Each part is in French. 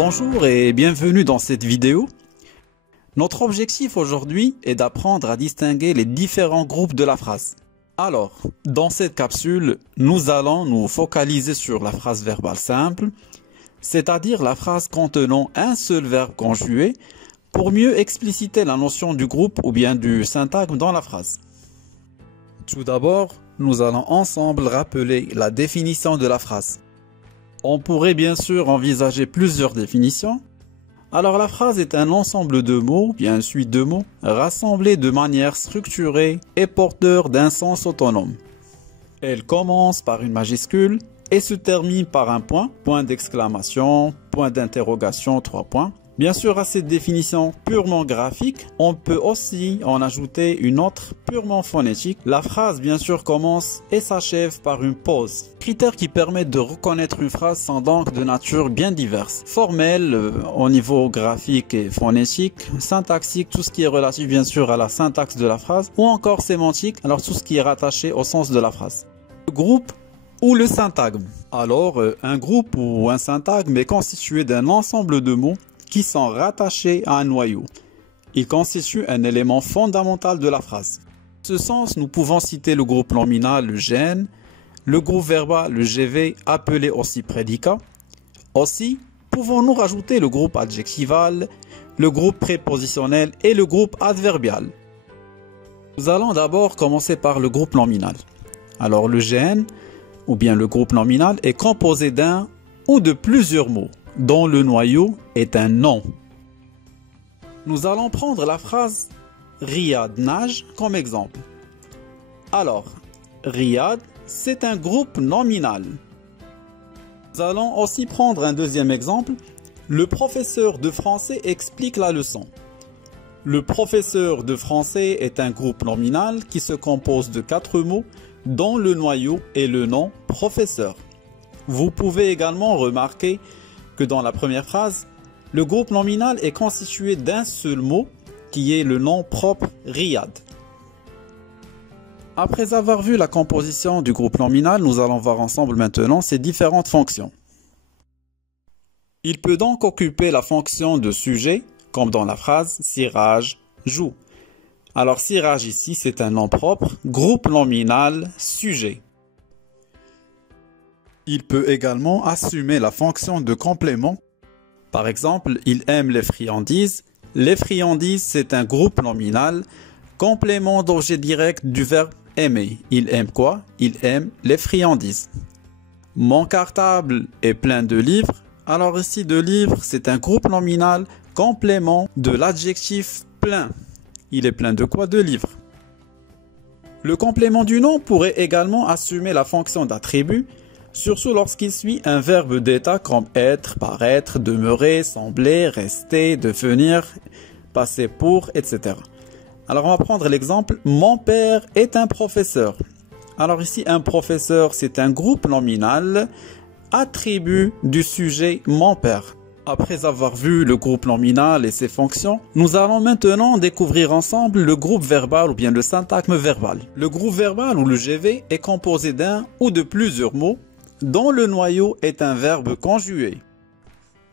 Bonjour et bienvenue dans cette vidéo. Notre objectif aujourd'hui est d'apprendre à distinguer les différents groupes de la phrase. Alors, dans cette capsule, nous allons nous focaliser sur la phrase verbale simple, c'est-à-dire la phrase contenant un seul verbe conjugué, pour mieux expliciter la notion du groupe ou bien du syntagme dans la phrase. Tout d'abord, nous allons ensemble rappeler la définition de la phrase. On pourrait bien sûr envisager plusieurs définitions. Alors la phrase est un ensemble de mots, bien une suite de mots, rassemblés de manière structurée et porteurs d'un sens autonome. Elle commence par une majuscule et se termine par un point, point d'exclamation, point d'interrogation, 3 points. Bien sûr, à cette définition purement graphique, on peut aussi en ajouter une autre purement phonétique. La phrase, bien sûr, commence et s'achève par une pause. Critères qui permettent de reconnaître une phrase sont donc de nature bien diverse. Formelle, au niveau graphique et phonétique, syntaxique, tout ce qui est relatif, bien sûr, à la syntaxe de la phrase, ou encore sémantique, alors tout ce qui est rattaché au sens de la phrase. Le groupe ou le syntagme. Alors, un groupe ou un syntagme est constitué d'un ensemble de mots qui sont rattachés à un noyau. Il constitue un élément fondamental de la phrase. En ce sens, nous pouvons citer le groupe nominal, le gène, le groupe verbal, le GV, appelé aussi prédicat. Aussi, pouvons-nous rajouter le groupe adjectival, le groupe prépositionnel et le groupe adverbial. Nous allons d'abord commencer par le groupe nominal. Alors le gène, ou bien le groupe nominal, est composé d'un ou de plusieurs mots, dont le noyau est un nom. Nous allons prendre la phrase Riyad nage comme exemple. Alors, Riyad, c'est un groupe nominal. Nous allons aussi prendre un deuxième exemple. Le professeur de français explique la leçon. Le professeur de français est un groupe nominal qui se compose de 4 mots, dont le noyau est le nom professeur. Vous pouvez également remarquer que dans la première phrase, le groupe nominal est constitué d'un seul mot qui est le nom propre Riyad. Après avoir vu la composition du groupe nominal, nous allons voir ensemble maintenant ses différentes fonctions. Il peut donc occuper la fonction de sujet, comme dans la phrase Siraj joue. Alors Siraj ici, c'est un nom propre, groupe nominal, sujet. Il peut également assumer la fonction de complément. Par exemple, il aime les friandises. Les friandises, c'est un groupe nominal, complément d'objet direct du verbe aimer. Il aime quoi? Il aime les friandises. Mon cartable est plein de livres. Alors ici, de livres, c'est un groupe nominal, complément de l'adjectif plein. Il est plein de quoi? De livres. Le complément du nom pourrait également assumer la fonction d'attribut, surtout lorsqu'il suit un verbe d'état comme être, paraître, demeurer, sembler, rester, devenir, passer pour, etc. Alors on va prendre l'exemple, mon père est un professeur. Alors ici, un professeur, c'est un groupe nominal, attribut du sujet mon père. Après avoir vu le groupe nominal et ses fonctions, nous allons maintenant découvrir ensemble le groupe verbal ou bien le syntagme verbal. Le groupe verbal ou le GV est composé d'un ou de plusieurs mots dont le noyau est un verbe conjugué.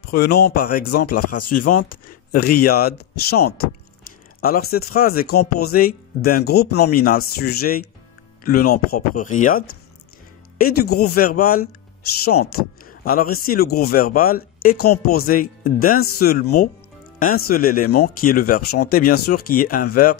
Prenons par exemple la phrase suivante, Riyad chante. Alors cette phrase est composée d'un groupe nominal sujet, le nom propre Riyad, et du groupe verbal chante. Alors ici le groupe verbal est composé d'un seul mot, un seul élément qui est le verbe chanter, bien sûr qui est un verbe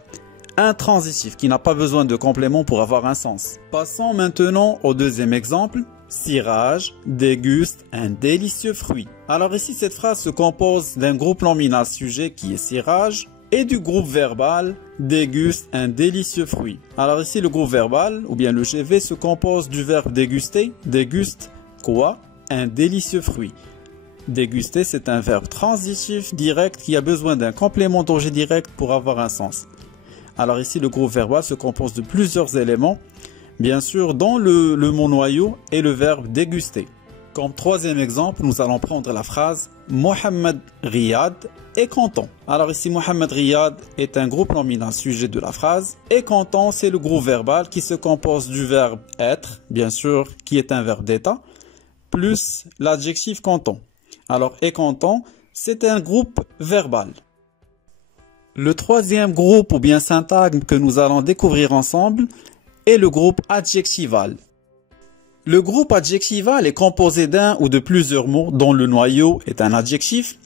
intransitif, qui n'a pas besoin de complément pour avoir un sens. Passons maintenant au deuxième exemple. Siraj déguste un délicieux fruit. Alors ici, cette phrase se compose d'un groupe nominal sujet qui est Siraj et du groupe verbal déguste un délicieux fruit. Alors ici, le groupe verbal ou bien le GV se compose du verbe déguster. Déguste quoi? Un délicieux fruit. Déguster, c'est un verbe transitif direct qui a besoin d'un complément d'objet direct pour avoir un sens. Alors ici, le groupe verbal se compose de plusieurs éléments. Bien sûr, dont le mot noyau et le verbe déguster. Comme troisième exemple, nous allons prendre la phrase Mohamed Riyad est content. Alors ici, Mohamed Riyad est un groupe nominal sujet de la phrase. Et content, c'est le groupe verbal qui se compose du verbe être, bien sûr, qui est un verbe d'état, plus l'adjectif content. Alors, est content, c'est un groupe verbal. Le troisième groupe ou bien syntagme que nous allons découvrir ensemble est le groupe adjectival. Le groupe adjectival est composé d'un ou de plusieurs mots dont le noyau est un adjectif.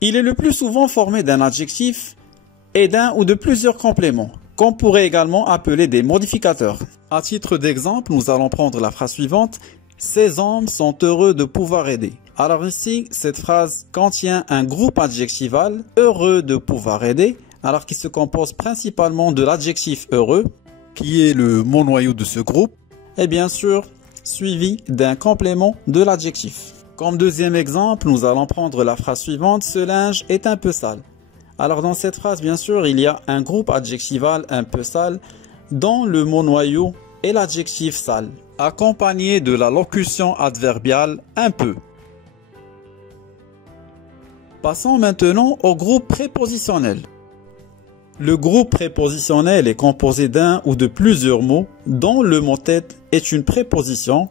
Il est le plus souvent formé d'un adjectif et d'un ou de plusieurs compléments, qu'on pourrait également appeler des modificateurs. À titre d'exemple, nous allons prendre la phrase suivante. Ces hommes sont heureux de pouvoir aider. Alors ici, cette phrase contient un groupe adjectival, heureux de pouvoir aider, alors qui se compose principalement de l'adjectif heureux, qui est le mot noyau de ce groupe, et bien sûr, suivi d'un complément de l'adjectif. Comme deuxième exemple, nous allons prendre la phrase suivante. Ce linge est un peu sale. Alors dans cette phrase, bien sûr, il y a un groupe adjectival un peu sale, dont le mot noyau est l'adjectif sale, accompagné de la locution adverbiale un peu. Passons maintenant au groupe prépositionnel. Le groupe prépositionnel est composé d'un ou de plusieurs mots dont le mot tête est une préposition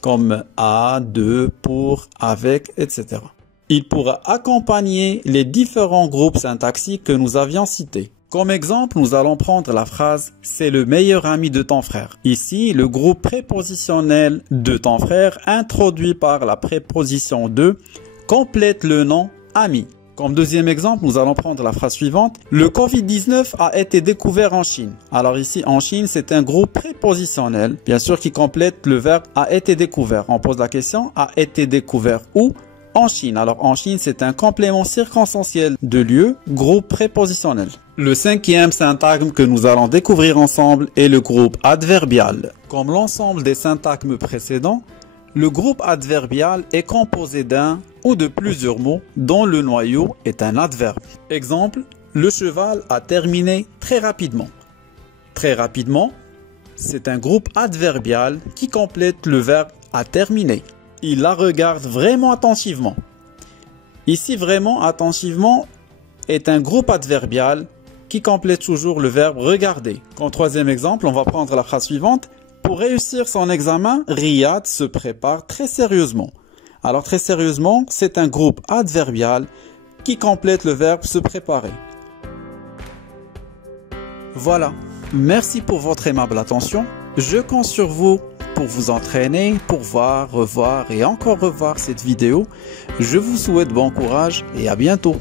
comme à, de, pour, avec, etc. Il pourra accompagner les différents groupes syntaxiques que nous avions cités. Comme exemple, nous allons prendre la phrase « C'est le meilleur ami de ton frère ». Ici, le groupe prépositionnel de ton frère, introduit par la préposition de, complète le nom « ami ». Comme deuxième exemple, nous allons prendre la phrase suivante. Le Covid-19 a été découvert en Chine. Alors ici, en Chine, c'est un groupe prépositionnel, bien sûr, qui complète le verbe a été découvert. On pose la question, a été découvert où? En Chine. Alors en Chine, c'est un complément circonstanciel de lieu, groupe prépositionnel. Le cinquième syntagme que nous allons découvrir ensemble est le groupe adverbial. Comme l'ensemble des syntagmes précédents, le groupe adverbial est composé d'un ou de plusieurs mots dont le noyau est un adverbe. Exemple, le cheval a terminé très rapidement. Très rapidement, c'est un groupe adverbial qui complète le verbe a terminé. Il la regarde vraiment attentivement. Ici, vraiment attentivement est un groupe adverbial qui complète toujours le verbe regarder. Comme troisième exemple, on va prendre la phrase suivante. Pour réussir son examen, Riyad se prépare très sérieusement. Alors très sérieusement, c'est un groupe adverbial qui complète le verbe se préparer. Voilà, merci pour votre aimable attention. Je compte sur vous pour vous entraîner, pour voir, revoir et encore revoir cette vidéo. Je vous souhaite bon courage et à bientôt.